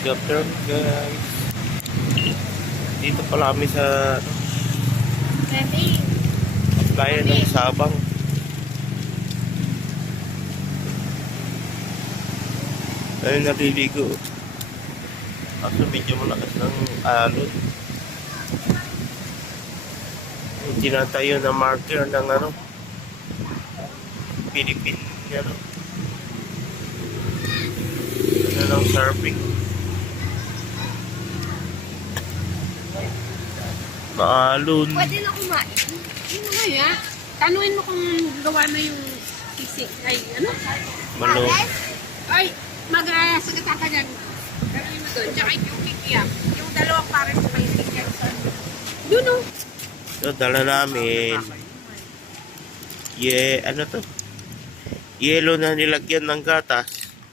Good afternoon, guys. Dito pala kami sa bayan ng Sabang. Ayun, naliligo. Kaso medyo malakas ng alon. Tinatayo na marker ng Philippine ng surfing. Maalon. Pwede na kumain. Ano nga yan? Tanuin mo kung gawa na yung sisig. Ay, ano? Malo. Ay, mag-sagat ka dyan. Tanuin mo doon. Tsaka yung kikiam. Yung dalawang pares sa may kikiam. Doon o. So, dala namin. Ano to? Yelo na nilagyan ng gatas.